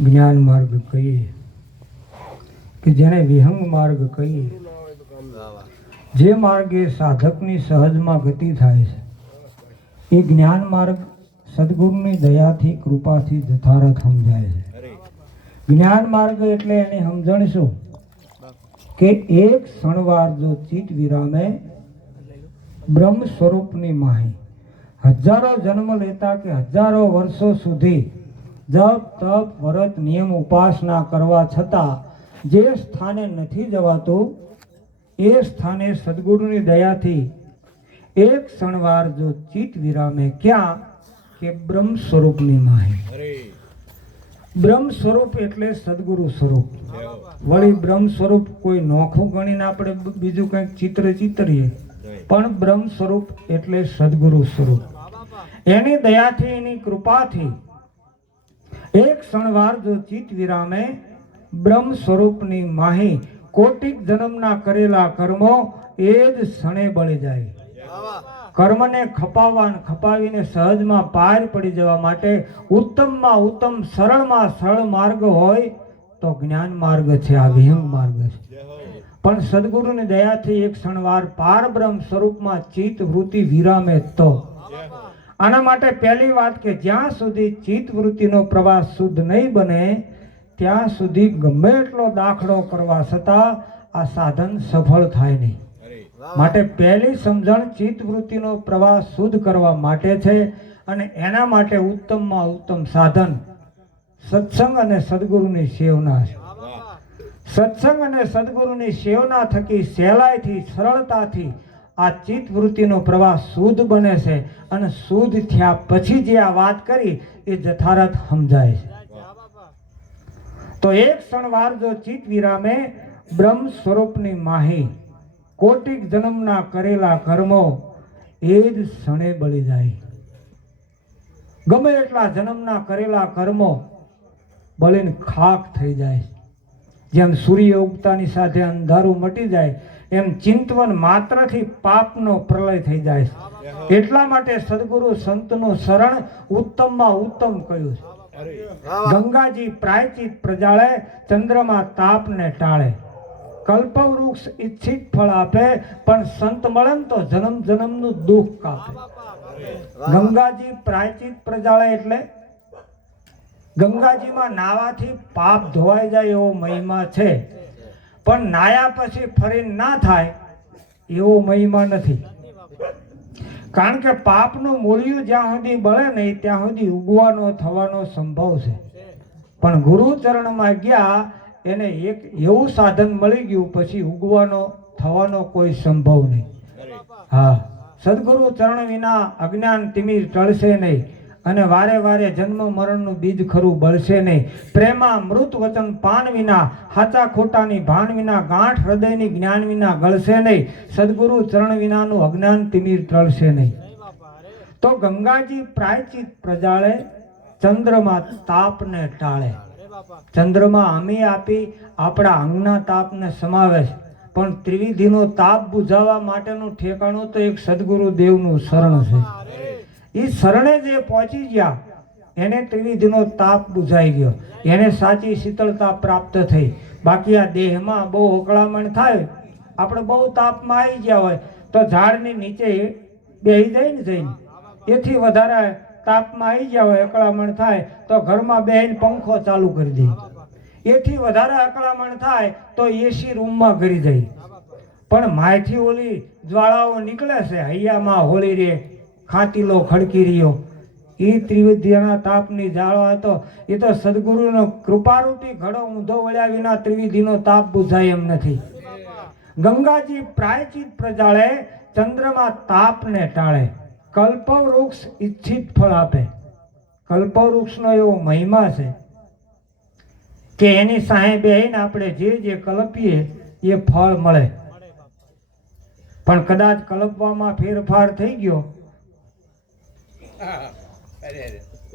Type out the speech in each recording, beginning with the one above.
જ્ઞાન માર્ગ કહીએ કે જેને વિહંગ માર્ગ કહીએ, જે માર્ગે સાધકની સહજમાં ગતિ થાય છે, એ જ્ઞાન માર્ગ સદગુરુની દયાથી કૃપાથી જથારથ સમજાય છે. જ્ઞાન માર્ગ એટલે એની સમજણ શું કે એક ક્ષણવાર જો ચિત્ત વિરામે બ્રહ્મ સ્વરૂપની માહી હજારો જન્મ લેતા કે હજારો વર્ષો સુધી જપ તપ વ્રત નિયમ ઉપાસના કરવા છતાં જે સ્થાને નથી જવાતું એ સ્થાને સદગુરુની દયાથી એક ક્ષણવાર જો ચિત્ત વિરામે ક્યાં કે બ્રહ્મ સ્વરૂપની માહી. બ્રહ્મ સ્વરૂપ એટલે સદગુરુ સ્વરૂપ. વળી બ્રહ્મ સ્વરૂપ કોઈ નોખું ગણીને આપણે બીજું કંઈક ચિતરીએ, પણ બ્રહ્મ સ્વરૂપ એટલે સદગુરુ સ્વરૂપ. એની દયાથી એની કૃપાથી એક ક્ષણવાર જો ચિત્ત વિરામે બ્રહ્મ સ્વરૂપની માહી કોટિક જન્મના કરેલા કર્મો એ જ ક્ષણે બળી જાય. કર્મને ખપાવીને સહજમાં પાર પડી જવા માટે ઉત્તમમાં ઉત્તમ સરળમાં સરળ માર્ગ હોય તો જ્ઞાન માર્ગ છે, આ વિહંગ માર્ગ છે. પણ સદગુરુની દયાથી એક ક્ષણવાર પાર બ્રહ્મ સ્વરૂપમાં ચિત્ત વૃત્તિ વિરામે તો. આના માટે પહેલી વાત કે જ્યાં સુધી ચિત્ત વૃત્તિનો પ્રવાસ શુદ્ધ નહીં બને ત્યાં સુધી ગમે એટલો દાખલો કરવા છતાં આ સાધન સફળ થાય નહીં. માટે પહેલી સમજણ ચિત્ત વૃત્તિનો પ્રવાસ શુદ્ધ કરવા માટે છે, અને એના માટે ઉત્તમમાં ઉત્તમ સાધન સત્સંગ અને સદગુરુની સેવના છે. સત્સંગ અને સદગુરુની સેવના થકી સહેલાઈથી સરળતાથી આ ચિત્ત વૃત્તિનો પ્રવાસ શુદ્ધ બને છે, અને શુદ્ધ થયા પછી જે આ વાત કરી એ જથારથ સમજાય છે. તો એક ક્ષણવાર જો ચિત્ત વિરામે બ્રહ્મ સ્વરૂપની માહી કોટિક જન્મના કરેલા કર્મો એ જ ક્ષણે બળી જાય. ગમે એટલા જન્મના કરેલા કર્મો બળીને ખાક થઈ જાય. જેમ સૂર્ય ઉગતાની સાથે અંધારું મટી જાય એમ ચિંતવન માત્રથી પાપનો પ્રલય થઈ જાય. એટલા માટે સદગુરુ સંતનું શરણ ઉત્તમમાં ઉત્તમ કહ્યું છે. ગંગાજી પ્રાયચિત પ્રજાળે, ચંદ્રમાં તાપને ટાળે, કલ્પવૃક્ષ ઈચ્છિત ફળ આપે, પણ સંત મળે તો જન્મ જન્મનું દુઃખ કાપે. ગંગાજી પ્રાયચિત પ્રજાળે એટલે ગંગાજીમાં નાવાથી પાપ ધોવાઈ જાય એવો મહિમા છે, પણ નાયા પછી ફરી ના થાય એવો મહિમા નથી. કારણ કે પાપનું મૂળિયું જ્યાં સુધી બળે નહીં ત્યાં સુધી ઉગવાનો થવાનો સંભવ છે. પણ ગુરુચરણમાં ગયા એને એક એવું સાધન મળી ગયું, પછી ઉગવાનો થવાનો કોઈ સંભવ નહીં. હા, સદગુરુ ચરણ વિના અજ્ઞાન તિમિર ટળશે નહીં, અને વારે વારે જન્મ મરણનું બીજ ખરું બળશે નહીં. પ્રેમા મૃત વચન પાન વિના, હાચા ખોટાની ભાન વિના, ગાંઠ હૃદયની જ્ઞાન વિના ગળશે નહીં. સદગુરુ ચરણ વિનાનું અજ્ઞાન તિમિર ટળશે નહીં. તો ગંગાજી પ્રાયચિત પ્રજાળે, ચંદ્રમાં તાપને ટાળે. ચંદ્રમાં અમી આપી આપણા અંગના તાપને સમાવે છે, પણ ત્રિવિધિનો તાપ બુઝાવવા માટેનું ઠેકાણું તો એક સદગુરુ દેવનું શરણ છે. એ શરણે જે પહોંચી ગયા એને ત્રિવિધિનો તાપ બુઝાઈ ગયો, એને સાચી શીતળતા પ્રાપ્ત થઈ. બાકી આ દેહમાં બહુ ઓકળામણ થાય, આપણે બહુ તાપમાં આવી ગયા હોય તો ઝાડની નીચે બેસી જાય ને જઈને, એથી વધારે તાપમાં આવી ગયા હોય અકળામણ થાય તો ઘરમાં બેહીને પંખો ચાલુ કરી દે. એથી વધારે અકળામણ થાય તો એસી રૂમમાં ઘરી જાય. પણ માયથી ઓલી જ્વાળાઓ નીકળે છે, હૈયામાં હોળી રે, ખાંતીલો ખડકી રહ્યો, એ ત્રિવિધિના તાપની જાળવા હતો. એ તો સદગુરુનો કૃપારૂપી ઘડો ઊંધો વળ્યા વિના ત્રિવિધિનો તાપ બુઝાય એમ નથી. ગંગાજી પ્રાયચિત પ્રજાળે, ચંદ્રમાં તાપને ટાળે, કલ્પવૃક્ષ ઈચ્છિત ફળ આપે. કલ્પવૃક્ષનો એવો મહિમા છે કે એની સાહે બેહીને આપણે જે કલ્પીએ એ ફળ મળે. પણ કદાચ કલ્પવામાં ફેરફાર થઈ ગયો,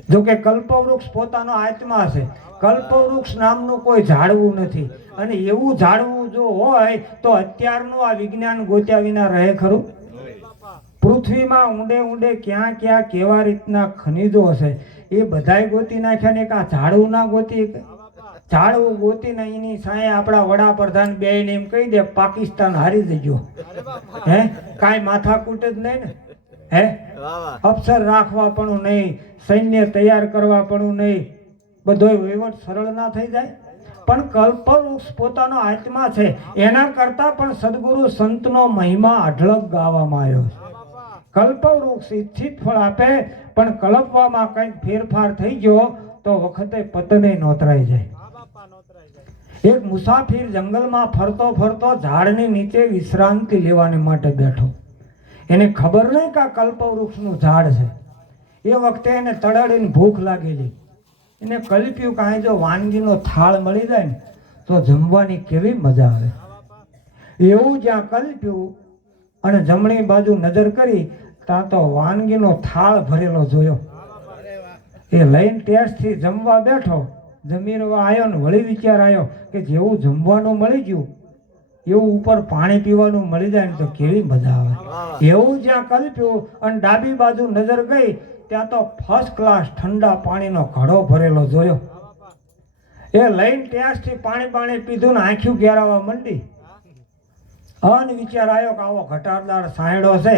જો કે કલ્પવૃક્ષ પોતાનો આત્મા છે. કલ્પવૃક્ષ નામનું કોઈ ઝાડવું નથી, અને એવું ઝાડવું જો હોય તો અત્યારનું આ વિજ્ઞાન ગોત્યા વિના રહે ખરું? પૃથ્વીમાં ઊંડે ઊંડે ક્યાં ક્યાં કેવા રીતના ખનિજો હશે એ બધાય ગોતી નાખ્યા ને એક આ ઝાડવું ના ગોતી. ઝાડવું ગોતીને એની સાંયે આપણા વડાપ્રધાન બેન એમ કહી દે પાકિસ્તાન હારી જજો. હે કાંઈ માથાકૂટ જ નહીં ને. હે અફસર રાખવા પણ નહીં, સૈન્ય તૈયાર કરવા પણ નહીં, બધોય વહીવટ સરળ ના થઈ જાય. પણ કલ્પવૃક્ષ પોતાનો આત્મા છે, એના કરતા પણ સદગુરુ સંતનો મહિમા અઢળક ગાવામાં આવ્યો છે. કલ્પવૃક્ષ ઈચ્છિત ફળ આપે, પણ કલ્પવામાં કંઈક ફેરફાર થઈ ગયો તો વખતે પતને નોતરાઈ જાય. એક મુસાફિર જંગલમાં ફરતો ફરતો ઝાડની નીચે વિશ્રાંતિ લેવાને માટે બેઠો. એને ખબર નહીં કે આ કલ્પવૃક્ષનું ઝાડ છે. એ વખતે એને તળાડીને ભૂખ લાગેલી. એને કલ્પ્યું કે અહીં જો વાનગીનો થાળ મળી જાય ને તો જમવાની કેવી મજા આવે. એવું જ્યાં કલ્પ્યું અને જમણી બાજુ નજર કરી ત્યાં તો વાનગીનો થાળ ભરેલો જોયો. એ લઈને ટેસ્ટથી જમવા બેઠો. જમીરવા આવ્યો ને વળી વિચાર આવ્યો કે જેવું જમવાનું મળી ગયું એવું ઉપર પાણી પીવાનું મળી જાય ને તો કેવી મજા આવે. એવું જ્યાં કલ્પ્યું અને ડાબી બાજુ નજર ગઈ ત્યાં તો ફર્સ્ટ ક્લાસ ઠંડા પાણીનો ઘડો ભરેલો જોયો. એ લઈને ટેસ્ટથી પાણી પીધું ને આંખ્યું ઘેરાવા મંડી. અન વિચાર આવ્યો કે આવો ઘટાડદાર સાયડો છે,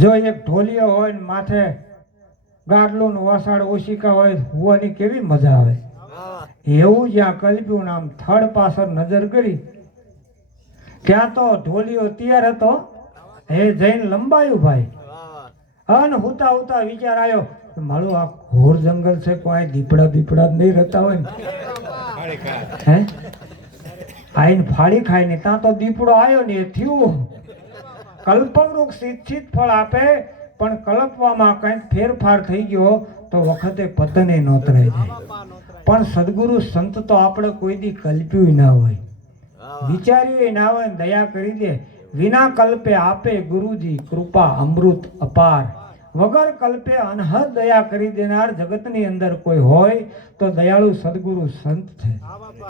જો એક ઢોલિયો હોય ને માથે ગાડલું ને વસાડ ઓશિકા હોય હોવાની કેવી મજા આવે. એવું જ્યાં કલ્પ્યું ને આમ થડ પાછળ નજર કરી ત્યાં તો ઢોલિયો તૈયાર હતો. હે જઈને લંબાયું ભાઈ. અને હુતા હુતા વિચાર આવ્યો મારું આ ઘોર જંગલ છે, કોઈ દીપડા બીપડા નહીં રહેતા હોય ને. હે આઈને ફાડી ખાય ને ત્યાં તો દીપડો આવ્યો ને એ થયું. કલ્પવૃક્ષ ઈચ્છિત ફળ આપે, પણ કલ્પવામાં કંઈક ફેરફાર થઈ ગયો તો વખતે પતને નોતરાઈ જાય. પણ સદગુરુ સંત તો આપણે કોઈ દી કલ્પ્યું ના હોય, વિચાર્યું ના હોય, દયા કરી દે. વિના કલ્પે આપે ગુરુજી કૃપા અમૃત અપાર. વગર કલ્પે અનહદ દયા કરી દેનાર જગતની અંદર કોઈ હોય તો દયાળુ સદગુરુ સંત છે.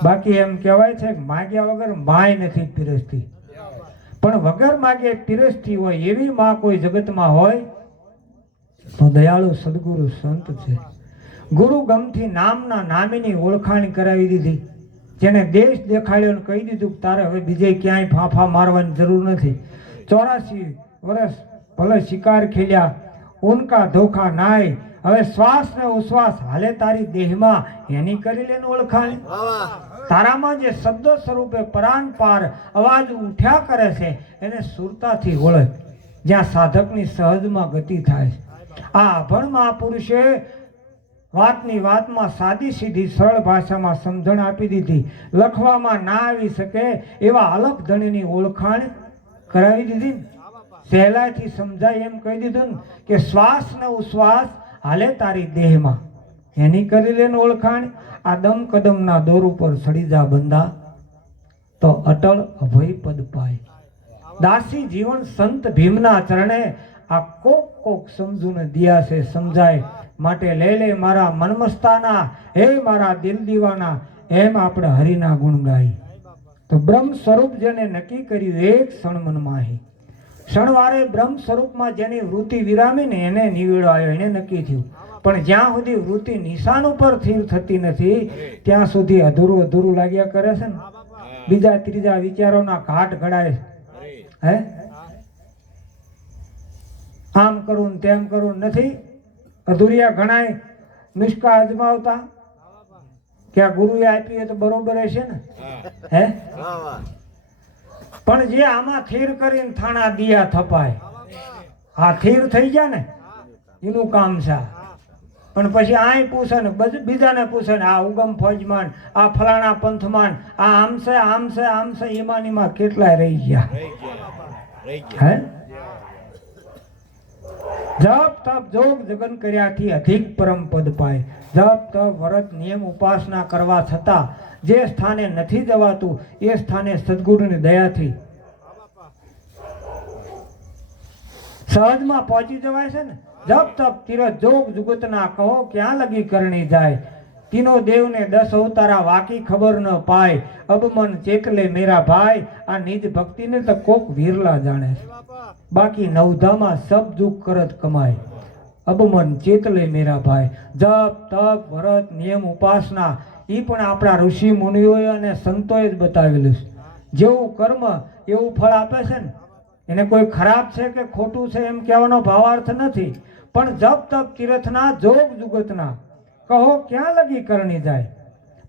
બાકી એમ કહેવાય છે કે માગ્યા વગર માય નથી પીરસતી, પણ વગર માગે પીરસતી હોય એવી માં કોઈ જગતમાં હોય તો દયાળુ સદગુરુ સંત છે. ગુરુ ગમથી નામના નામીની ઓળખાણ કરાવી દીધી. જેને દેશ દેખાડ્યો ને કહી દીધું કે તારે હવે બીજે ક્યાંય ફાંફા મારવાની જરૂર નથી. 84 વર્ષ ભલે શિકાર ખેલ્યા, ઉનકા ધોખા નાય. હવે શ્વાસ ને ઉશ્વાસ હાલે તારી દેહમાં, એની કરી લેને ઓળખાણ. તારામાં જે શબ્દ સ્વરૂપે પરાન પાર અવાજ ઉઠ્યા કરે છે એને સુરતાથી ઓળખ. જ્યાં સાધકની સહજમાં ગતિ થાય. આ અભણ મહાપુરુષે વાતની વાતમાં સાદી સીધી સરળ ભાષામાં સમજણ આપી દીધી. લખવામાં ના આવી શકે એવા અલગ ધણીની ઓળખાણ કરાવી દીધી. સહેલાઈથી સમજાય એમ કહી દીધું કે શ્વાસ ને ઉશ્વાસ હાલે તારી દેહમાં, એની કરી લે ઓળખાણ. આ દમ કદમના દોર ઉપર સડી જા બંદા તો અટળ અભય પદ પાય. દાસી જીવન સંત ભીમના ચરણે આ કોક સમજુ ને દિયા છે સમજાય. માટે લઈ લે મારા મનમસ્તાના, હે મારા દિલ દીવાના, એમ આપણે હરિના ગુણ ગાય. તો બ્રહ્મ સ્વરૂપ જેને નક્કી કર્યું એક ક્ષણ મનમાં. ક્ષણવારે બ્રહ્મ સ્વરૂપમાં જેની વૃત્તિ વિરામીને એને નિવેડો આવ્યો, એને નક્કી થયું. પણ જ્યાં સુધી વૃત્તિ નિશાન ઉપર સ્થિર થતી નથી ત્યાં સુધી અધૂરું લાગ્યા કરે છે ને. બીજા ત્રીજા વિચારોના ઘાટ ઘડાય. હે આમ કરું તેમ કરું નથી. અધૂરિયા ઘણાય નિષ્કા અજમાવતા કે આ ગુરુએ આપી તો બરોબર હશે ને. હે પણ જે આમાં થીર કરીને થાણા દિયા થપાય, આ થીર થઈ ગયા ને એનું કામ છે. પણ પછી આય પૂછે ને બીજાને પૂછે ને આ ઉગમ ફોજમાન, આ ફલાણા પંથમાન, આ આમ છે એમાં કેટલાય રહી ગયા. હે જપ તપ જોગ જગન કર્યાથી અધિક પરમ પદ પાય. જપ તપ વ્રત નિયમ ઉપાસના કરવા છતાં જે સ્થાને નથી જવાતું એ સ્થાને સદગુરુની દયાથી સહજમાં પહોંચી જવાય છે ને. જપ તપ તીરથ જોગ જુગતના કહો ક્યાં લગી કરણી જાય. તીનો દેવને 10 અવતારા વાકી ખબર ન પાય. અબમન ચેકલે મેરા ભાઈ. આ નિજ ભક્તિને તો કોક વીરલા જાણે છે, બાકી નવધામાં સબ દુઃખ કરત કમાય. અબમન ચેતલે મેરા ભાઈ. જપ તપ વ્રત નિયમ ઉપાસના એ પણ આપણા ઋષિ મુનિઓએ અને સંતોએ જ બતાવેલું છે. જેવું કર્મ એવું ફળ આપે છે ને. એને કોઈ ખરાબ છે કે ખોટું છે એમ કહેવાનો ભાવાર્થ નથી, પણ જપ તપ તીર્થના જોગ જુગતના કહો ક્યાં લગી કરણી જાય,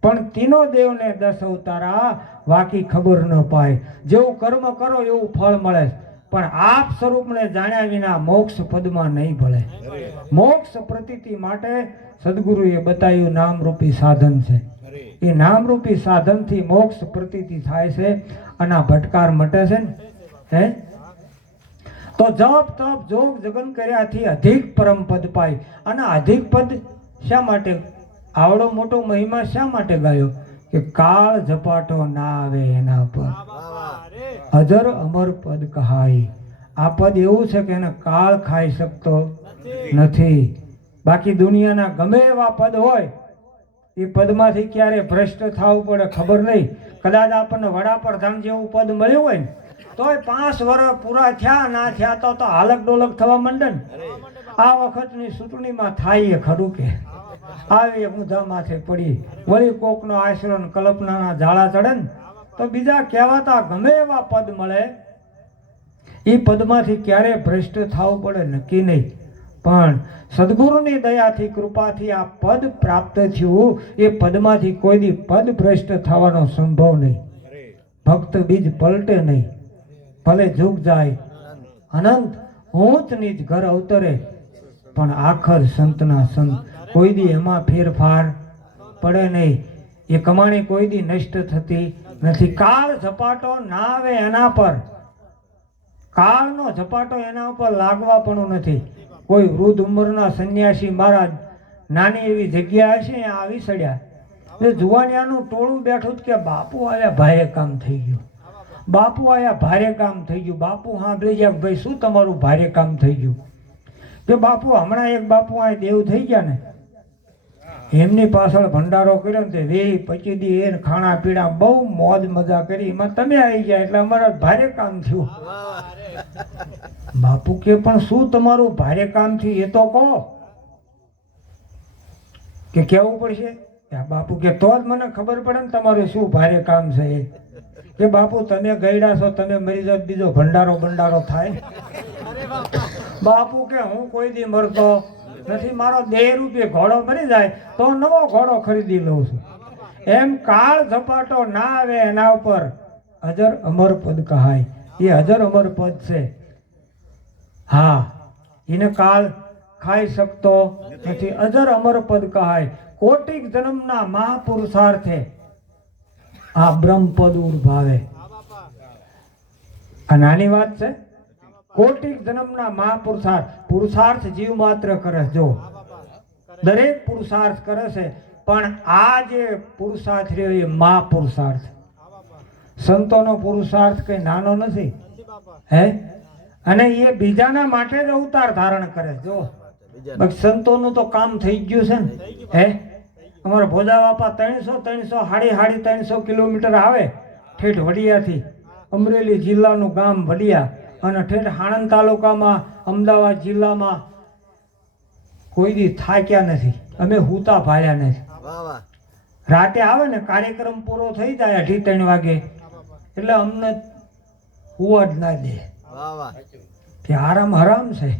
પણ તીનો દેવને 10 અવતારા વાકી ખબર ન પાય. જેવું કર્મ કરો એવું ફળ મળે, પણ આપ સ્વરૂપને જાણ્યા વિના મોક્ષ પદમાં નહીં ભળે. મોક્ષ પ્રતીતિ માટે સદગુરુએ બતાવ્યું નામરૂપી સાધન છે. એ નામરૂપી સાધનથી મોક્ષ પ્રતીતિ થાય છે અને આ ભટકાર મટે છે ને. હે તો જપ તપ જોગ જગન કર્યાથી અધિક પરમ પદ પાય. અને અધિક પદ શા માટે? આવડો મોટો મહિમા શા માટે ગાયો? કે કાળ ઝપાટો ના આવે એના પર અજર અમર પદ કહાય. આ પદ એવું છે કે એને કાળ ખાઈ શકતો નથી. બાકી દુનિયાના ગમે એવા પદ હોય એ પદમાંથી ક્યારે ભ્રષ્ટ થવું પડે ખબર નહીં. કદાચ આપણને વડાપ્રધાન જેવું પદ મળ્યું હોય ને તોય 5 વર્ષ પૂરા થયા ના થયા તો હાલક ડોલક થવા માંડે ને. આ વખતની ચૂંટણીમાં થાય ખરું કે આવી ઊંધા માથે પડી વળી કોકનો આશરો ને કલ્પનાના ઝાડા ચડે ને તો બીજા કહેવાતા ગમે એવા પદ મળે એ પદમાંથી ક્યારે ભ્રષ્ટ થવું પડે નક્કી નહીં. પણ સદગુરુની દયાથી કૃપાથી આ પદ પ્રાપ્ત થયું. એ પદમાંથી કોઈ દી પદ ભ્રષ્ટ થવાનો સંભવ નહીં. ભક્ત બીજ પલટે નહીં, ભલે ઝુક જાય અનંત ઊંચ નીચ ઘર અવતરે, પણ આખર સંતના સંત. કોઈ દી એમાં ફેરફાર પડે નહીં. એ કમાણી કોઈ દી નષ્ટ થતી નથી. કાળ ઝપાટો ના આવે એના પર, કાળનો ઝપાટો એના ઉપર લાગવા પણ નથી. કોઈ વૃદ્ધ ઉંમરના સંન્યાસી મહારાજ નાની એવી જગ્યા હશે આવી સડ્યા, એ જુવાનિયાનું ટોળું બેઠું કે બાપુ આયા ભારે કામ થઈ ગયું, બાપુ આયા ભારે કામ થઈ ગયું. બાપુ સાંભળી ગયા ભાઈ શું તમારું ભારે કામ થઈ ગયું? કે બાપુ હમણાં એક બાપુ આ દેવ થઈ ગયા ને એમની પાછળ ભંડારો કર્યો ને તે 20-25 દી એ ખાણા પીણા બહુ મોજ મજા કરી, એમાં તમે આવી ગયા એટલે અમારા ભારે કામ થયું. બાપુ કે પણ શું તમારું ભારે કામ થયું એ તો કહો. કે કેવું પડશે? બાપુ કે તો જ મને ખબર પડે ને તમારું શું ભારે કામ છે એ. કે બાપુ તમે ગયડા છો, તમે મરી જાવ બીજો ભંડારો બંડારો થાય. બાપુ કે હું કોઈ દી મરતો નથી, મારો 2 રૂપિયે ઘોડો મરી જાય તો નવો ઘોડો ખરીદી લઉં છું. એમ કાળ ઝપાટો ના આવે એના ઉપર અજર અમર પદ કહાય. એ અજર અમર પદ છે. હા, એને કાળ ખાઈ શકતો નથી. અજર અમર પદ કહાય. કોટિક જન્મના મહાપુરુષાર્થે આ બ્રહ્મ પદ ઉર્ભાવે. આ નાની વાત છે. કોટિક જન્મના મહાપુરુષાર્થ. પુરુષાર્થ જીવ માત્ર કરે, જો દરેક પુરુષાર્થ કરે છે, પણ આ જે પુરુષાર્થ રહ્યો એ મહાપુરુષાર્થ. સંતોનો પુરુષાર્થ કઈ નાનો નથી હે. અને એ બીજાના માટે જ અવતાર ધારણ કરે. જો સંતોનું તો કામ થઈ ગયું છે ને હે. અમારા ભોજા બાપા 300 કિલોમીટર આવે ઠેઠ વડિયાથી. અમરેલી જિલ્લાનું ગામ વડિયા અને ઠેઠ આણંદ તાલુકામાં અમદાવાદ જિલ્લામાં કોઈ દી થાક્યા નથી. અમે હુતા ભાળ્યા નથી. રાતે આવે ને કાર્યક્રમ પૂરો થઈ જાય 2:30 વાગે એટલે અમને હુવા જ ના દે કે આરામ હરામ છે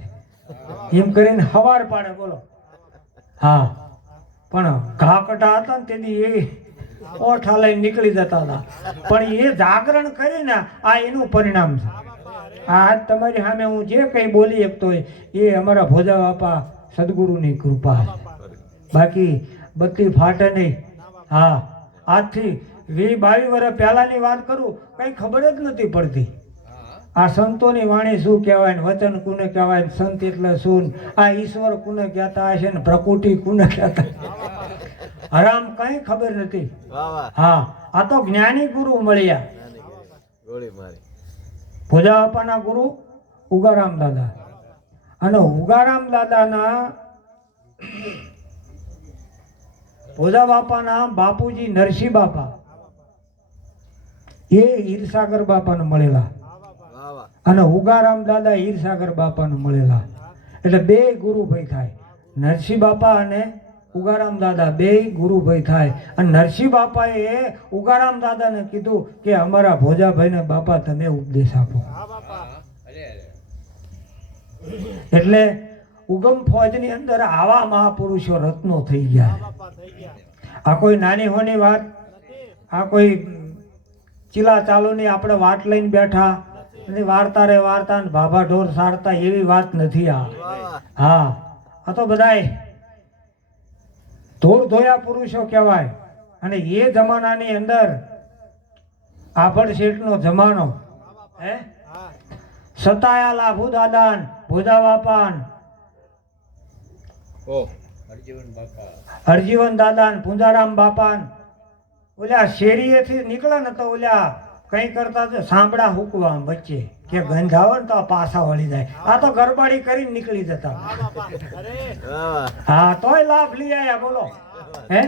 એમ કરીને હવાર પાડે. બોલો હા, પણ ઘા કટા હતા ને તેથી એ ઓઠા લઈને નીકળી જતા હતા. પણ એ જાગરણ કરીને આ એનું પરિણામ છે. આ તમારી સામે હું જે કઈ બોલી શકતો હોય એ અમારા ભોજા બાપા સદગુરુની કૃપા છે. બાકી બત્તી ફાટે નહીં. હા, આજથી 20-22 વર્ષ પહેલાની વાત કરું, કઈ ખબર જ નથી પડતી. આ સંતોની વાણી શું કહેવાય ને વચન કોને કહેવાય, સંત એટલે શું, આ ઈશ્વર કોને કહેતા હશે ને પ્રકૃતિ કોને કહેતા હરામ કઈ ખબર નથી. હા, આ તો જ્ઞાની ગુરુ મળ્યા. ભોજા બાપાના ગુરુ ઉગારામ દાદા, અને ઉગારામ દાદાના ભોજા બાપાના બાપુજી નરસિંહ બાપા એ હીરસાગર બાપાને મળેલા, અને ઉગારામ દાદા હીરસાગર બાપાને મળેલા. એટલે બે ગુરુભાઈ થાય. નરસિંહ બાપા અને ઉગારામ દાદા બે ગુરુભાઈ થાય. અને નરસિંહ બાપાએ ઉગારામ દાદાને કીધું કે અમારા ભોજાભાઈને બાપા તમે ઉપદેશ આપો. એટલે ઉગમ ફોજની અંદર આવા મહાપુરુષો રત્નો થઈ ગયા. આ કોઈ નાની હોની વાત, આ કોઈ ચીલા ચાલુની આપણે વાત લઈને બેઠા વાર્તા રે વાર્તા ને ભાભા ઢોર સારતા એવી વાત નથી આ. હા, આ તો બધાય ધોળ ધોયા પુરુષો કહેવાય. અને એ જમાનાની અંદર આભડ શેઠનો જમાનો, હે સતાયા લાભુ દાદાન ભોજા બાપાન હરજીવન દાદાન પૂંજારામ બાપાન ઓલા શેરીએથી નીકળે ને તો ઓલા કઈ કરતા તો સાંભળા હુકવા વચ્ચે કે ગંધ આવે ને તો પાછા વળી જાય. આ તો ગરબાડી કરીને નીકળી જતા. હા, તોય લાભ લઈ આયા બોલો. હે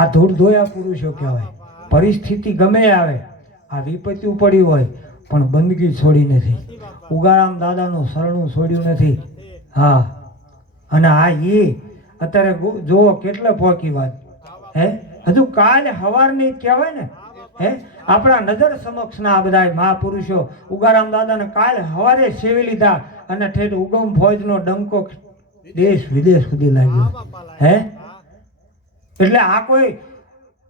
આ ધૂળ ધોયા પુરુષો કહેવાય. પરિસ્થિતિ ગમે આવે, આ વિપત્તિ પડી હોય પણ બંદગી છોડી નથી. ઉગારામ દાદાનું શરણું છોડ્યું નથી. હા, અને આ એ અત્યારે જુઓ કેટલે પહોંચી વાત. હે હજુ કાલે હવારની કહેવાય ને, હે આપણા નજર સમક્ષ ના આ બધા મહાપુરુષો ઉગારામ દાદાને કાલે હવારે સેવી લીધા અને ઠેઠ ઉગમ ફોજનો ડંકો દેશ વિદેશ સુધી લાગ્યો. હે એટલે આ કોઈ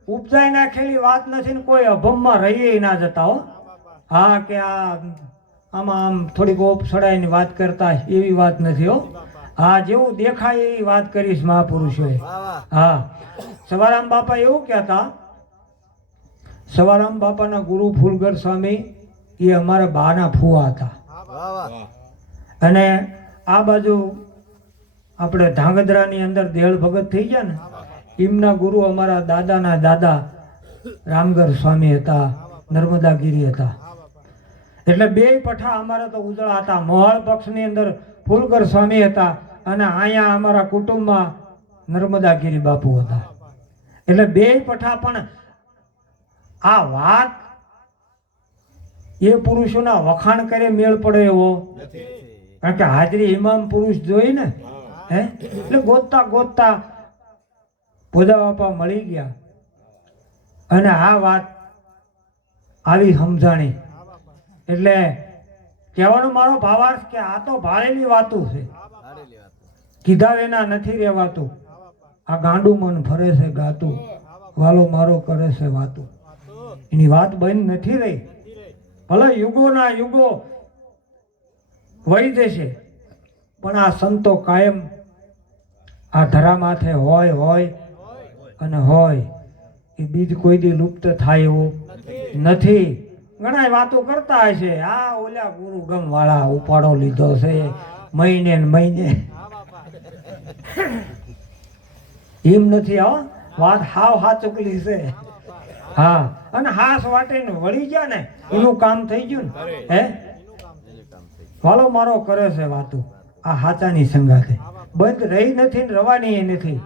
ઉપજાઈ નાખેલી વાત નથી ને કોઈ અભમમાં રહીએ ના જતા હો. હા, કે આમાં આમ થોડીક ઓપ સડાઈને વાત કરતા એવી વાત નથી હો. હા, જેવું દેખાય એવી વાત કરીશ મહાપુરુષોએ. હા, સવારામ બાપા એવું કહેતા, સવારામ બાપાના ગુરુ ફૂલગર સ્વામી એ અમારા બાના ફુવા હતા. અને આ બાજુ આપણે ધાંગધ્રાની અંદર દેળ ભગત થઈ ગયા ને, એમના ગુરુ અમારા દાદાના દાદા રામગર સ્વામી હતા, નર્મદાગીરી હતા. એટલે બે પઠા અમારા તો ઉજળા હતા. મોહાળ પક્ષની અંદર ફૂલગર સ્વામી હતા અને અહીંયા અમારા કુટુંબમાં નર્મદાગીરી બાપુ હતા. એટલે બે પઠા. પણ આ વાત એ પુરુષોના વખાણ કરે મેળ પડે એવો, કારણ કે હાજરી ઇમામ પુરુષ જોઈ ને. હે એટલે ગોતતા ગોતતા ભોજા બાપા મળી ગયા અને આ વાત આવી સમજાણી. એટલે કહેવાનો મારો ભાવાર્થ કે આ તો ભાળેલી વાતું છે, કીધા વિના નથી રહેવાતું. આ ગાંડું મન ફરે છે ગાતું, વાલો મારો કરે છે વાતું. એની વાત બંધ નથી રહી. ભલે યુગોના યુગો વહી જશે પણ આ સંતો કાયમ આ ધરા માથે હોય અને હોય. એ બીજ કોઈ દી લુપ્ત થાય એવું નથી. ઘણા વાતો કરતા હશે, આ ઓલા ગુરુ ગમ વાળા ઉપાડો લીધો છે મહિને ને મહિને. એમ નથી. હો, વાત હાવ હાચુકલી છે. હા, અને હાસ વાટીને વળી ગયા ને એનું કામ થઈ ગયું ને. હે વાલો મારો કરે છે વાતું. આ હાચાની સંગાથે બંધ રહી નથી ને રવાની એ નથી.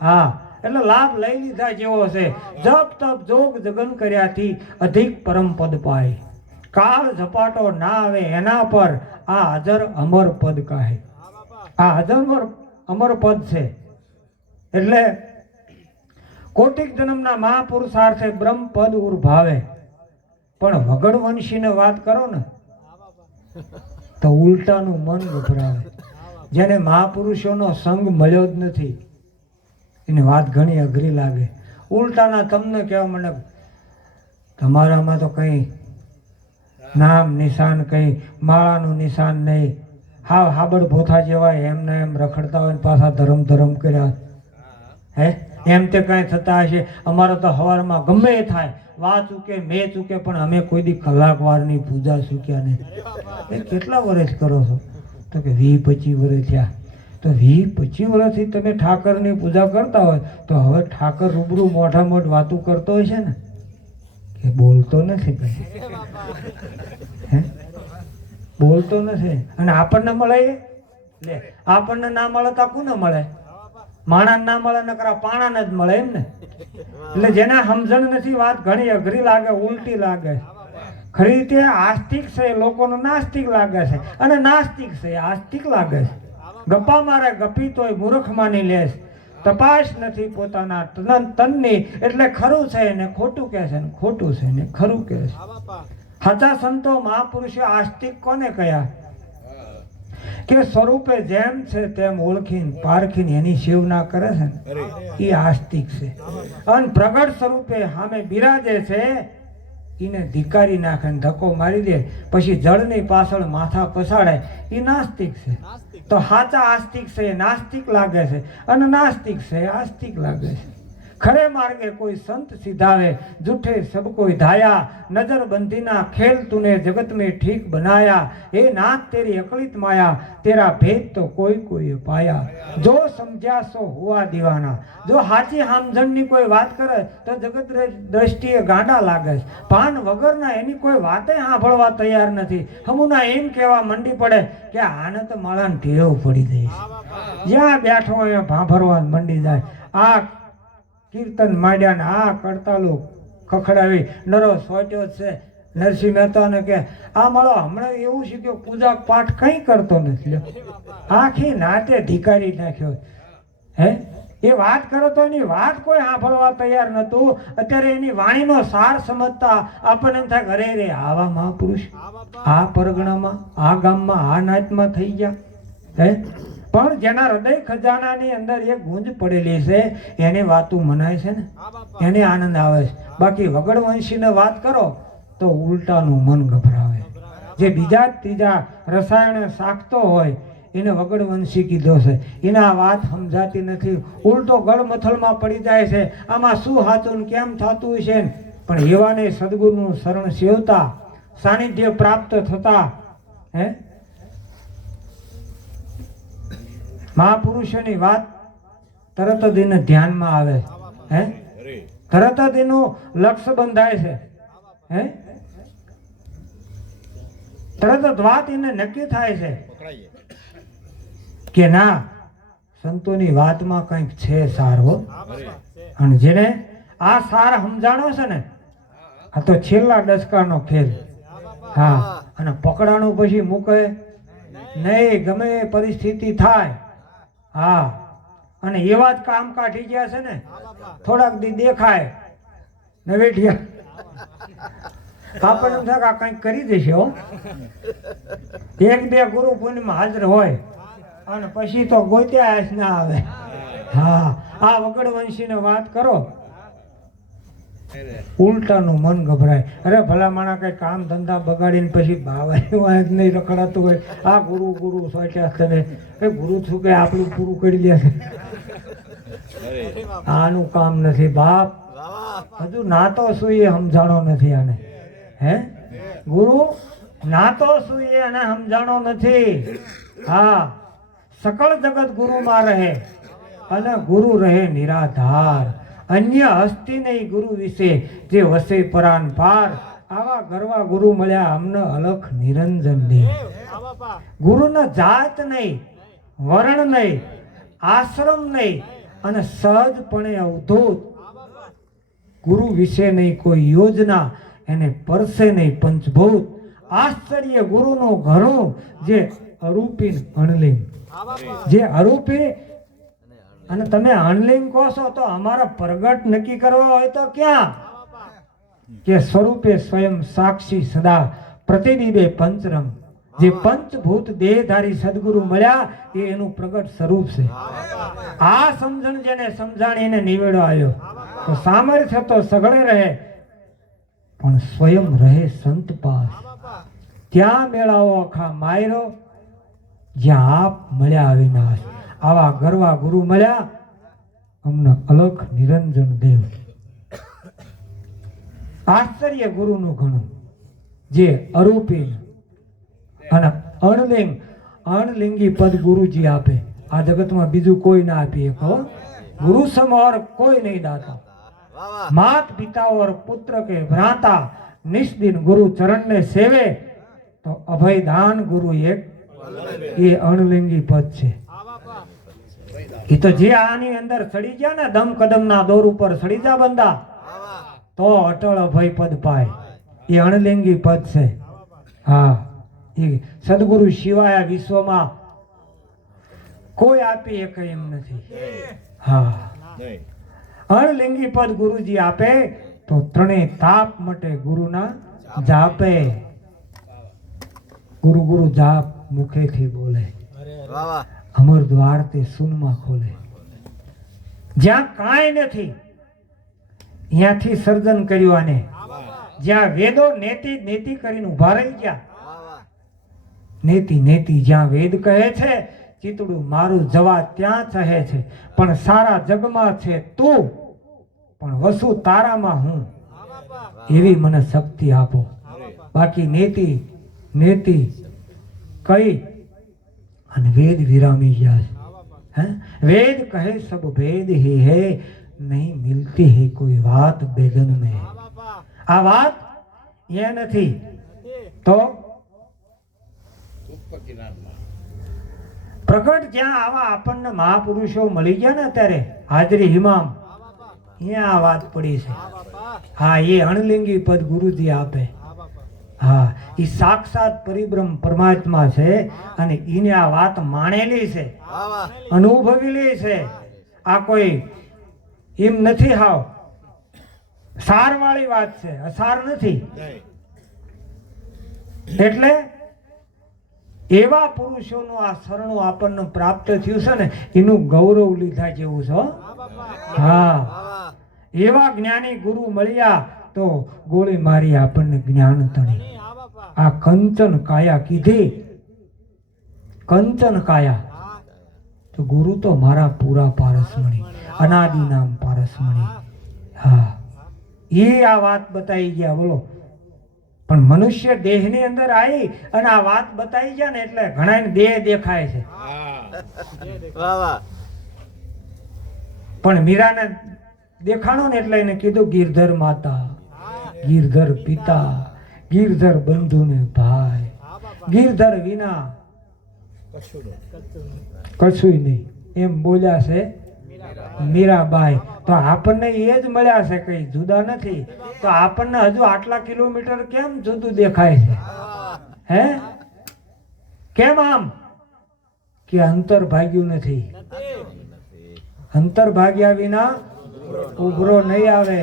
હા, એટલે લાભ લઈ લીધા જેવો છે. જપ તપ જોગ જગન કર્યાથી અધિક પરમ પદ પાય. કાળ ઝપાટો ના આવે એના પર આ હાજર અમર પદ કહે. આ હાજર અમર પદ છે. એટલે કોટિક જન્મના મહાપુરુષાર્થે બ્રહ્મ પદ ઉર્ભાવે. પણ વગડવંશીને વાત કરો ને તો ઉલટાનું મન ગભરાવે. જેને મહાપુરુષોનો સંગ મળ્યો જ નથી એની વાત ઘણી અઘરી લાગે. ઉલટાના તમને કહેવા મને તમારામાં તો કંઈ નામ નિશાન, કંઈ માળાનું નિશાન નહીં, હાવ હાબડ ભોથા જેવા એમને એમ રખડતા હોય પાછા ધર્મ ધર્મ કર્યા. હે એમ તે કાંઈ થતા હશે. અમારે તો સવારમાં ગમે એ થાય, વા ચૂકે મેં ચૂકે પણ અમે કોઈ દી કલાક વારની પૂજા ચૂક્યા નહીં. એ કેટલા વર્ષ કરો છો? તો કે 20-25 વર્ષ થયા. તો 20-25 વર્ષથી તમે ઠાકરની પૂજા કરતા હોય તો હવે ઠાકર રૂબરૂ મોઢા મોઢ વાતું કરતો હોય છે ને કે બોલતો નથી ભાઈ. હે બોલતો નથી. અને આપણને મળે લે, આપણને ના મળે તો કોને મળે? માણસ ના મળે નકરા પાણાને જ મળે એમ ને. એટલે જેના સમજણ નથી વાત ઘણી અઘરી લાગે, ઉલટી લાગે. ખરી રીતે આસ્તિક છે એ લોકોને નાસ્તિક લાગે છે, અને નાસ્તિક છે એ આસ્તિક લાગે છે. ગપ્પા મારે ગપી તોય મૂર્ખ માની લેશ, તપાસ નથી પોતાના તનની, એટલે ખરું છે એને ખોટું કહે છે, ને ખોટું છે એને ખરું કહે છે. સાચા સંતો મહાપુરુષો આસ્તિક કોને કહ્યા? કે સ્વરૂપે જેમ છે તેમ ઓળખીને પારખીને એની સેવના કરે છે ને એ આસ્તિક છે. અને પ્રગટ સ્વરૂપે સામે બિરાજે છે એને ધિકારી નાખે ને ધક્કો મારી દે, પછી જળની પાછળ માથા પસાડે, એ નાસ્તિક છે. તો સાચા આસ્તિક છે એ નાસ્તિક લાગે છે, અને નાસ્તિક છે એ આસ્તિક લાગે છે. ખરે માર્ગે કોઈ સંત સિધાવે, જૂઠે સબ કોઈ ધાયા, નજર બંધીના ખેલ તુને જગત में ठीक बनाया, हे नाथ तेरी अकलित माया, तेरा भेद तो कोई कोई पाया, जो समझा सो हुआ दीवाना. જો હાચી સમજણની કોઈ વાત કરે તો જગત દ્રષ્ટિએ ગાંડા લાગે છે, ભાન વગરના એની કોઈ વાતે સાંભળવા તૈયાર નથી. હમુના એમ કહેવા મંડી પડે કે આને તો માળાને ટેવ પડી જાય છે, જ્યાં બેઠો હોય ભાંભરવા મંડી જાય. આ કીર્તન માંડ્યા ને આ કડતાલું ખખડાવી નરો સોટ્યો છે. નરસિંહ મહેતાને કે આ માળો હમણાં એવું શીખ્યો પૂજા પાઠ કંઈ કરતો નથી, આખી નાતે ધિકારી નાખ્યો. હે એ વાત કરો તો એની વાત કોઈ સાંભળવા તૈયાર નતું. અત્યારે એની વાણીનો સાર સમજતા આપણને એમ થાય અરે રે આવા મહાપુરુષ આ પરગણામાં આ ગામમાં આ નાતમાં થઈ ગયા. હે પણ જેના હૃદય ખજાનાની અંદર એક ગુંજ પડેલી છે એની વાતું મનાય છે ને, એને આનંદ આવે છે. બાકી વગડવંશીને વાત કરો તો ઉલટાનું મન ગભરાવે. જે બીજા ત્રીજા રસાયણ શાકતો હોય એને વગડવંશી કીધો છે, એને આ વાત સમજાતી નથી, ઉલટો ગળમથલમાં પડી જાય છે. આમાં શું સાચું કેમ થતું છે. પણ એવાને સદગુરુનું શરણ સેવતા સાનિધ્ય પ્રાપ્ત થતા હે મહાપુરુષોની વાત તરત જ એને ધ્યાનમાં આવે. હે તરત જ એનું લક્ષ્ય બંધાય છે. હે તરત જ વાત એને નક્કી થાય છે કે ના સંતોની વાતમાં કંઈક છે સાર હો. અને જેને આ સાર સમજાણો છે ને આ તો છેલ્લા દસકાનો ખેલ. હા અને પકડાણું પછી મૂકે નહીં, ગમે એ પરિસ્થિતિ થાય. હા અને એવા જ કામ કાઢી ગયા છે ને, થોડાક દી દેખાય ને વેઠિયા આપણને આ કંઈક કરી દેશે હો. એક બે ગુરુ પૂર્ણિમા હાજર હોય અને પછી તો ગોત્યા ના આવે. હા આ વગડવંશીને વાત કરો ઉલટાનું મન ગભરાય. અરે ભલા માણા કઈ કામ ધંધા બગાડીને પછી બાવા જ નહીં રખડાતું હોય. આ ગુરુ ગુરુ સોચ્યા તને એ ગુરુ છું કે આપણું પૂરું કરી લે છે. આનું કામ નથી બાપ, હજુ નાતો શું એ સમજાણો નથી આને. હે ગુરુ નાતો શું એ આને સમજાણો નથી. હા સકળ જગત ગુરુમાં રહે અને ગુરુ રહે નિરાધાર. અન્ય હસ્તી નહીં ગુરુ વિશે જે વસે પરાન પાર. આવા ગરવા ગુરુ મળ્યા અમને અલખ નિરંજન દે. ગુરુને જાત નહીં, વર્ણ નહીં, આશ્રમ નહીં, અને સહજપણે અવધૂત. ગુરુ વિશે નહીં કોઈ યોજના, એને પરસે નહીં પંચભૂત. આશ્ચર્ય ગુરુનું ઘણું જે અરૂપી અણલિંગ. જે અરૂપી અને તમે અણલિંગ કહો છો તો અમારા પ્રગટ નક્કી કરવા હોય તો ક્યાં કે સ્વરૂપે સ્વયં સાક્ષી સદા પ્રતિબિંબે પંચરમ. જે પંચભૂત દેહધારી સદગુરુ મળ્યા એ એનું પ્રગટ સ્વરૂપ છે. આ સમજણ જેને સમજાણીને નિવેડો આવ્યો તો સામર્થ્ય તો સઘળે રહે પણ સ્વયં રહે સંત પાસ. ત્યાં મેળાવો આખા માયરો જ્યાં આપ મળ્યા અવિનાશ. આવા ગરવા ગુરુ મળ્યા અમને અલખ નિરંજન દેવ. આશ્ચર્ય ગુરુનું ઘણું જે અરૂપી અને અણલિંગ અણલિંગી પદ ગુરુજી આપે. આ જગતમાં બીજું કોઈ ના આપી શકો. ગુરુ સમોર કોઈ નહીં દાતા. માત પિતા ઓર પુત્ર કે ભ્રાતા નિષ્દિન ગુરુ ચરણ ને સેવે તો અભય દાન ગુરુ એક એ અણલિંગી પદ છે. એ તો જે આની અંદર સડી ગયા ને દમ કદમ ના દોર ઉપર સડી જા બંદા તો અટળ અભય પદ પાય. એ અણલિંગી પદ છે. હા, એ સદગુરુ સિવાય વિશ્વમાં કોઈ આપી શકે એમ નથી. હા, અણલિંગી પદ ગુરુજી આપે તો ત્રણેય તાપ મટે ગુરુના જાપે. ગુરુ ગુરુ જાપ મુખેથી બોલે, અમર દ્વાર તે સુનમાં ખોલે. જ્યાં કાંઈ નથી ત્યાંથી સર્જન કર્યું આને. જ્યાં વેદો નેતિ નેતિ કરીને ઉભા રહી ગયા. નેતિ નેતિ જ્યાં વેદ કહે છે ચિતડું મારું જવા ત્યાં ચહે છે. પણ સારા જગમાં છે તું, પણ વસુ તારામાં હું. એવી મને શક્તિ આપો. બાકી નેતિ નેતિ કઈ અને વેદ વિરામી ગયા છે. વેદ કહે સબ भेद ही है, नहीं मिलती है कोई बात बेदन में. આ વાત એ નથી તો પ્રગટ જ્યાં આવા આપણને મહાપુરુષો મળી ગયા ને અત્યારે હાજરી હિમામ અહીંયા આ વાત પડી છે. હા, એ અણલિંગી પદ ગુરુજી આપે. હા, એ સાક્ષાત પરિબ્રહ્મ પરમાત્મા છે અને એને આ વાત માણેલી છે, અનુભવેલી છે. આ કોઈ એમ નથી હાવ સાર વાળી વાત છે, અસાર નથી. એટલે એવા પુરુષોનું આ શરણું આપણને પ્રાપ્ત થયું છે ને એનું ગૌરવ લીધા જેવું છે. હા, એવા જ્ઞાની ગુરુ મળ્યા તો ગોળી મારી આપણને જ્ઞાન તણી. આ કંચન કાયા કીધી, કંચન કાયા તો ગુરુ તો મારા પૂરા પારસમણી, અનાદિ નામ પારસમણી. હા, એ આ વાત બતાવી ગયા. બોલો, પણ મનુષ્ય દેહની અંદર આવી અને આ વાત બતાવી ગયા ને એટલે ઘણા દેહ દેખાય છે. પણ મીરાને દેખાણો ને એટલે એને કીધું ગિરધર માતા, ગિરધર પિતા, ગિરધર બંધુ ને ભાઈ, ગિરધર વિના કશું નહીં. એમ બોલ્યા છે મીરાબાઈ. તો આપણને એ જ મળ્યા છે, કઈ જુદા નથી. તો આપણને હજુ આટલા કિલોમીટર કેમ જુદું દેખાય છે? હે, કેમ આમ? કે અંતર ભાગ્યું નથી. અંતર ભાગ્યા વિના ઉભરો નહીં આવે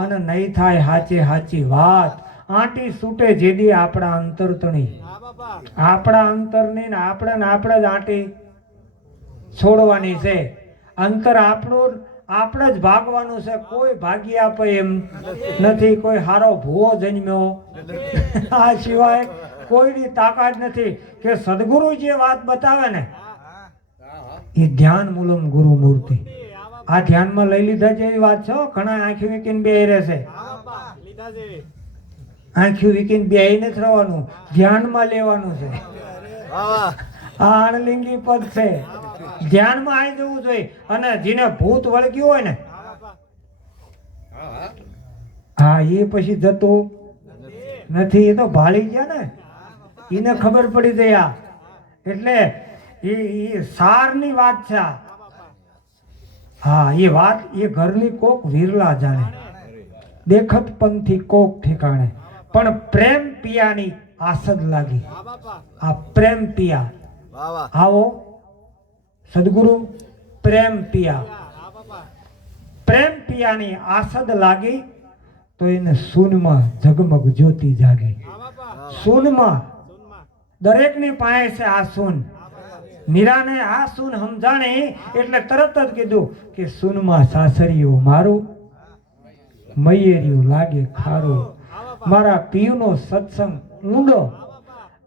અને નહીં થાય હાચે હાચી વાત. આંટી છૂટે જેદી આપણા અંતર તણી, આપણા અંતરની ને આપણે જ આંટી છોડવાની છે. અંતર આપણું આપણે જ ભાગવાનું છે. કોઈ ભાગી આપે એમ નથી. કોઈ હારો ભૂવો જન્મ્યો આ સિવાય કોઈની તાકાત નથી. કે સદગુરુ જે વાત બતાવે ને એ ધ્યાન મૂલમ ગુરુ મૂર્તિ. આ ધ્યાનમાં લઈ લીધા જેવી વાત છે. ઘણા આંખી વીકીને બે રહેશે, આંખી વીકીને બે નથી રહેવાનું, ધ્યાનમાં લેવાનું છે. આ અણલિંગી પદ છે, ધ્યાનમાં આવી જવું જોઈએ. અને જેને ભૂત વળગ્યું હોય ને, હા, એ પછી જતું નથી. એ તો ભાળી ગયા ને, એને ખબર પડી જાય. એટલે એ સારની વાત છે. હા, એ વાત એ ઘરની કોક વિરલા જાણે, દેખત પંથી કોક ઠેકાણે. પણ પ્રેમ પિયાની આસદ લાગી. આ પ્રેમ પિયા આવો સદગુરુ પ્રેમ પિયા. પ્રેમ પિયાની આસદ લાગી તો એને સૂનમાં ઝગમગ જ્યોતિ જાગી. સૂનમાં દરેકની પાસે છે આ સૂન. મીરાને આ સૂન સમજાણી એટલે તરત જ કીધું કે સૂનમાં સાસરિયું મારું, મૈયેરિયું લાગે ખારું. મારા પીવનો સત્સંગ ઊંડો.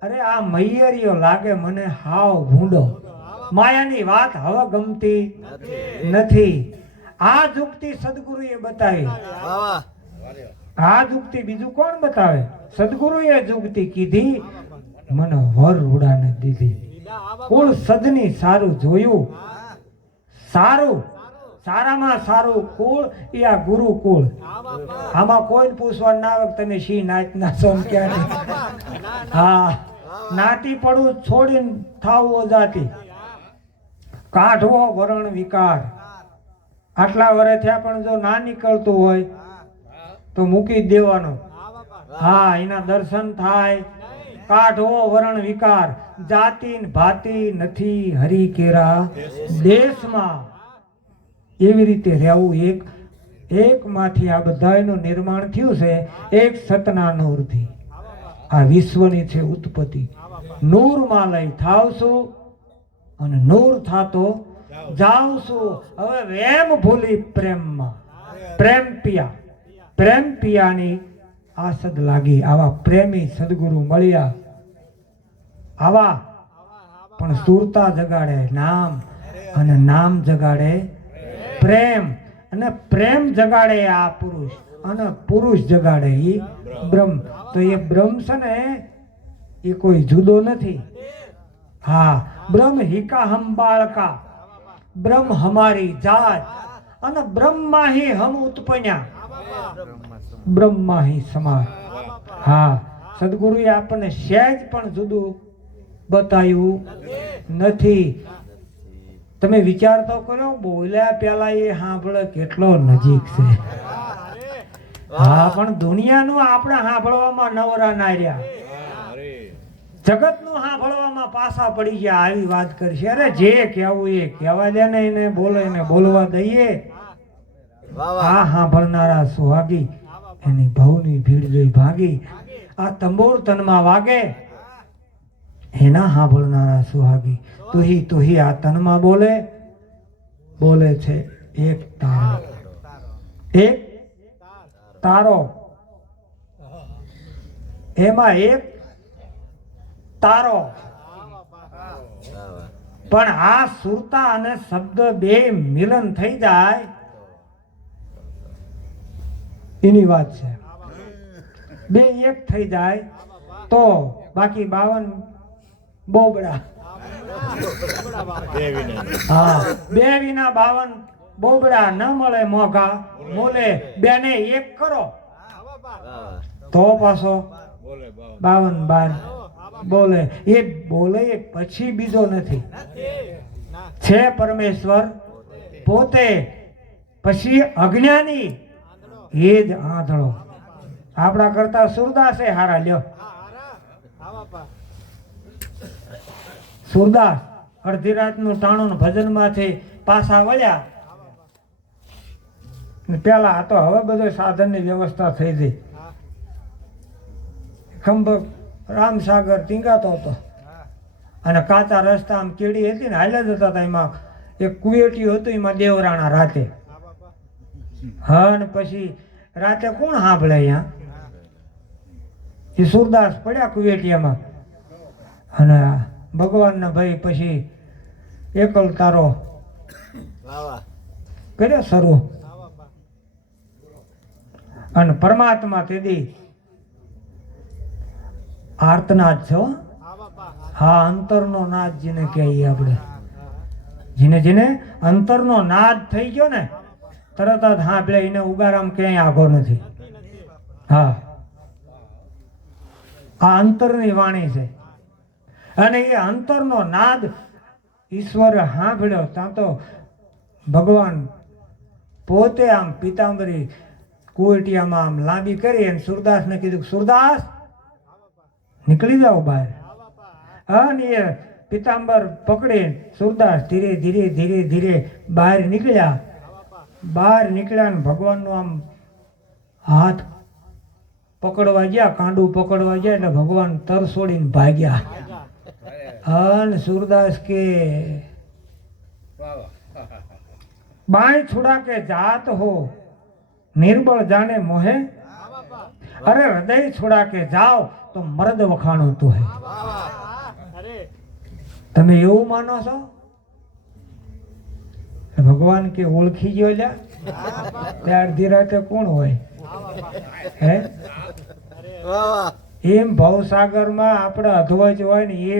અરે આ મૈયેરિયો લાગે મને હાવ ભૂંડો. માયાની વાત હવે ગમતી નથી. આ જુક્તિ સદગુરુએ બતાવી. આ જુક્તિ બીજું કોણ બતાવે? સદગુરુએ જુક્તિ કીધી, મને વર ઉડાને દીધી. કુળ સદની સારું જોયું. સારું, સારામાં સારું કુળ એ આ ગુરુ કુળ. આમાં કોઈ પૂછવા ના આવે તમે શી નાચ નાચો ક્યાં. હા, નાટી પડવું છોડીને થાવો જાતી, કાઢવો વરણ વિકાર. આટલા વર્ષ થયા પણ જો ના નીકળતું હોય તો મૂકી દેવાનો. હા એના દર્શન થાય. કાઢવો વરણ વિકાર, જાતિ ન ભાતિ નથી હરી કેરા દેશમાં. એવી રીતે રહેવું. એક માંથી આ બધાયનું નિર્માણ થયું છે એક સતના નૂરથી. આ વિશ્વની છે ઉત્પત્તિ. નૂરમાં લઈ થાવશું અને નૂર થાતો જાવશું. હવે વેમ ભૂલી પ્રેમમાં, પ્રેમ પિયાની આસદ લાગી. આવા પ્રેમી સદગુરુ મળ્યા. આવા પણ સુરતા જગાડે નામ, અને નામ જગાડે પ્રેમ, અને પ્રેમ જગાડે આ પુરુષ, અને પુરુષ જગાડે ઈ બ્રહ્મ. તો એ બ્રહ્મ છે ને એ કોઈ જુદો નથી. હા, બ્રહ્મ હિકા હમ બાળકા, બ્રહ્મ હમારી જાત, અને બ્રહ્માહી હમ ઉત્પન્યા, બ્રહ્માહી સમાજ. હા, સદગુરુએ આપણને સહેજ પણ જુદું બતાવ્યું નથી. તમે વિચાર તો કરો, બોલ્યા પેલા એ સાંભળે કેટલો નજીક છે. હા, પણ દુનિયાનું આપણે સાંભળવામાં નવરા ના રહ્યા, જગતનું સાંભળવામાં પાછા પડી ગયા. આવી વાત કરશે. અરે જે કહેવું એ કહેવા દે ને, એને બોલે એને બોલવા દઈએ. આ સાંભળનારા સુહાગી એની ભવની ભીડ જોઈ ભાગી. આ તંબોર તનમાં વાગે એના સાંભળનારા સુહાગી. તુહી આ તનમાં બોલે છે એક તારો, એક તારો. એમાં એક તારો. પણ આ સુરતા અને શબ્દ બે મિલન થઈ જાય એની વાત છે. બે એક થઈ જાય તો બાકી 52 બોબડા. હા, 2 વિના 52 બોબડા ન મળે મોઘા મોલે. બેને એક કરો તો પાછો 52 બોલે. એ બોલે એ પછી બીજો નથી, છે પરમેશ્વર પોતે. પછી અજ્ઞાની એ જ આંધળો. આપણા કરતા સુરદાસે હારા. લ્યો, સુરદાસ અડધી રાતનું ટાણું ભજનમાંથી પાછા વળ્યા. પેલા તો હવે બધો સાધનની વ્યવસ્થા થઈ ગઈ. ખંભ રામસાગર ટીંગાતો હતો, અને કાચા રસ્તા આમ કેડી હતી ને હાલ્યા જતા હતા. એમાં એક કુવેટિયું હતું, એમાં દેવરાણા રાતે. હા, ને પછી રાતે કોણ સાંભળે અહીંયા? એ સુરદાસ પડ્યા કુવેટિયામાં, અને ભગવાનના ભાઈ પછી એકલ તારો કર્યો શરૂ. અને પરમાત્મા તેદી આર્તનાદ છો. હા, અંતરનો નાદ જેને કહીએ આપણે, જેને અંતરનો નાદ થઈ ગયો ને તરત જ સાંભળે. એને ઉગારામ ક્યાંય આગો નથી. હા, આ અંતરની વાણી છે. અને એ અંતરનો નાદ ઈશ્વર સાંભળ્યો ત્યાં તો ભગવાન પોતે આમ પીતાંબરી કુવેટિયામાં આમ લાંબી કરી અને સુરદાસને કીધું, સુરદાસ નીકળી જાઓ બહાર. અને એ પીતાંબર પકડી સુરદાસ ધીરે ધીરે ધીરે ધીરે બહાર નીકળ્યા. બહાર નીકળ્યા ને ભગવાનનું આમ હાથ પકડવા ગયા, કાંડું પકડવા ગયા એટલે ભગવાન તરસોડીને ભાગ્યા. અને સુરદાસ કે બાય છુડા કે જાત હો નિર્બળ જાને મોહે, અરે હૃદય છોડા કે જાઓ તો મર્દ વખાણો તું હે. તમે એવું માનો છો? ભગવાન કે ઓળખી ગયો લ્યા. અડધી રાતે કોણ હોય? હે, એમ ભવસાગરમાં આપણે અધવજ હોય ને એ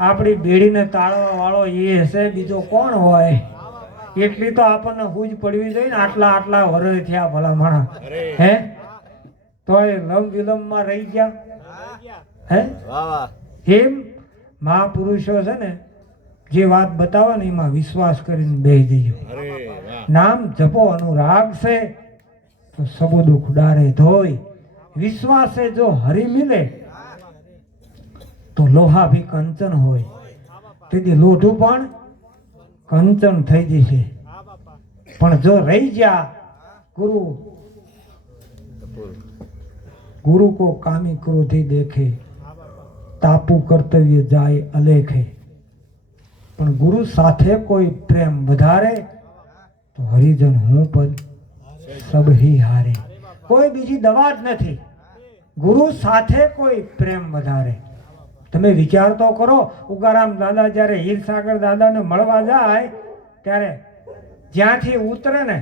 આપણી બેડીને તાળવા વાળો એ હશે, બીજો કોણ હોય? એટલી તો આપણને હુજ પડવી જોઈએ ને. આટલા વર્ષ થયા ભલા માણા, હે, તો એ લમ વિલમમાં રહી ગયા. હે, એમ મહાપુરુષો છે ને જે વાત બતાવે ને એમાં વિશ્વાસ કરીને બેસી દેજો. નામ જપો અનુરાગ છે તો સબો દુઃખ ડારે ધોય. વિશ્વાસે જો હરી મિલે તો લોહા ભી કંચન હોય, તેથી લોઢું પણ કંચન થઈ જશે. પણ જો રહી ગયા ગુરુ કો કામી ક્રોધી દેખે, તાપુ કર્તવ્ય જાય અલેખે. પણ ગુરુ સાથે કોઈ પ્રેમ વધારે તો હરિજન હું પદ સબહી હારે. કોઈ બીજી દવા જ નથી, ગુરુ સાથે કોઈ પ્રેમ વધારે. તમે વિચાર તો કરો, ઉગારામ દાદા જ્યારે હીરસાગર દાદાને મળવા જાય ત્યારે જ્યાંથી ઉતરે ને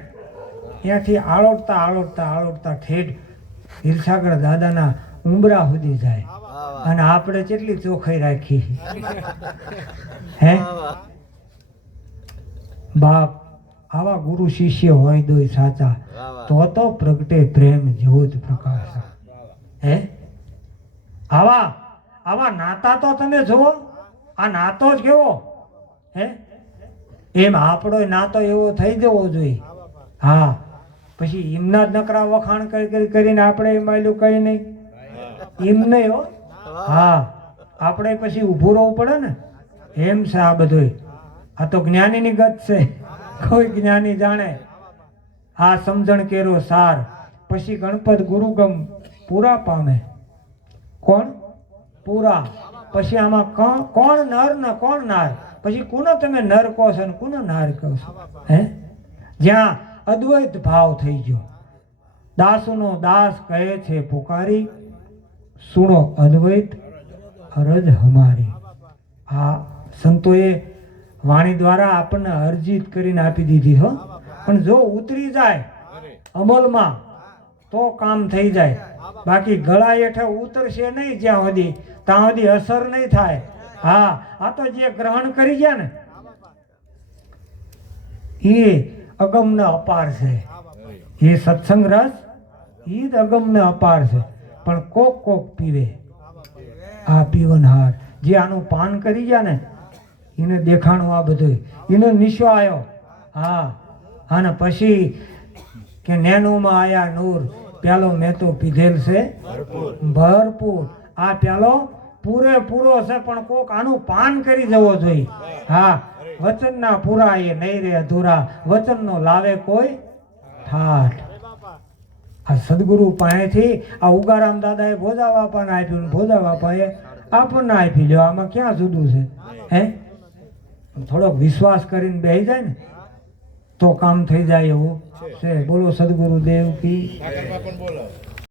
ત્યાંથી આળોટતા આળોટતા આળોટતા ઠેઠ હીરસાગર દાદાના ઉંબરા સુધી જાય. અને આપણે કેટલી ચોખ્ખાઈ રાખી હે બાપ. આવા ગુરુ શિષ્ય હોય દોય સાચા તો પ્રગટે પ્રેમ જ્યોત પ્રકાશ. હે આવા નાતા તો તમે જુઓ, આ નાતો જ કેવો હે, એમ આપણો નાતો એવો થઈ જવો જોઈએ. હા, પછી એમના જ નકરા વખાણ કરીને આપણે એમાં કઈ નહીં, એમ નહીં હો. હા, આપણે પછી ઊભું રહેવું પડે ને. એમ છે આ બધું. આ તો જ્ઞાનીની ગત છે, કોઈ જ્ઞાની જાણે. આ સમજણ કેરો સાર, પછી ગણપત ગુરુગમ પૂરા પામે. કોણ પૂરા? પછી આમાં કોણ નર ને કોણ નાર? પછી કોનો તમે નર કહો છો ને કોનો નાર કહો છો? હે, જ્યાં અદ્વૈત ભાવ થઈ ગયો. દાસુનો દાસ કહે છે પુકારી, સુણો અદ્વૈત અરજ હમારી. આ સંતોએ વાણી દ્વારા આપણને અરજીત કરીને આપી દીધી હો. પણ જો ઉતરી જાય અમલમાં તો કામ થઈ જાય. બાકી ગળા હેઠે ઉતરશે નહીં જ્યાં સુધી, ત્યાં સુધી અસર નહીં થાય. હા, આ તો જે ગ્રહણ કરી ગયા ને એ અગમને અપાર છે. એ સત્સંગ રસ એ જ અગમને અપાર છે. પણ કોક પીવે. આ પીવનહાર જે આનું પાન કરી ગયા ને એને દેખાણું આ બધું, એનો નિશો આવ્યો. હા, અને પછી કે નેનુમાં આયા નૂર, પ્યાલો મેં તો પીધેલ છે ભરપૂર. આ પ્યાલો પૂરેપૂરો છે, પણ કોક આનું પાન કરી જવો જોઈએ. હા, વચનના પૂરા એ નહીં રે અધૂરા, વચનનો લાવે કોઈ ઠાઠ. આ સદગુરુ પાસેથી આ ઉગારામ દાદાએ ભોજા બાપાને આપ્યું, ભોજા બાપાએ આપણને આપી લ્યો. આમાં ક્યાં જુદું છે? હે, થોડોક વિશ્વાસ કરીને બેસી જાય ને તો કામ થઈ જાય એવું છે. બોલો સદગુરુદેવ કી.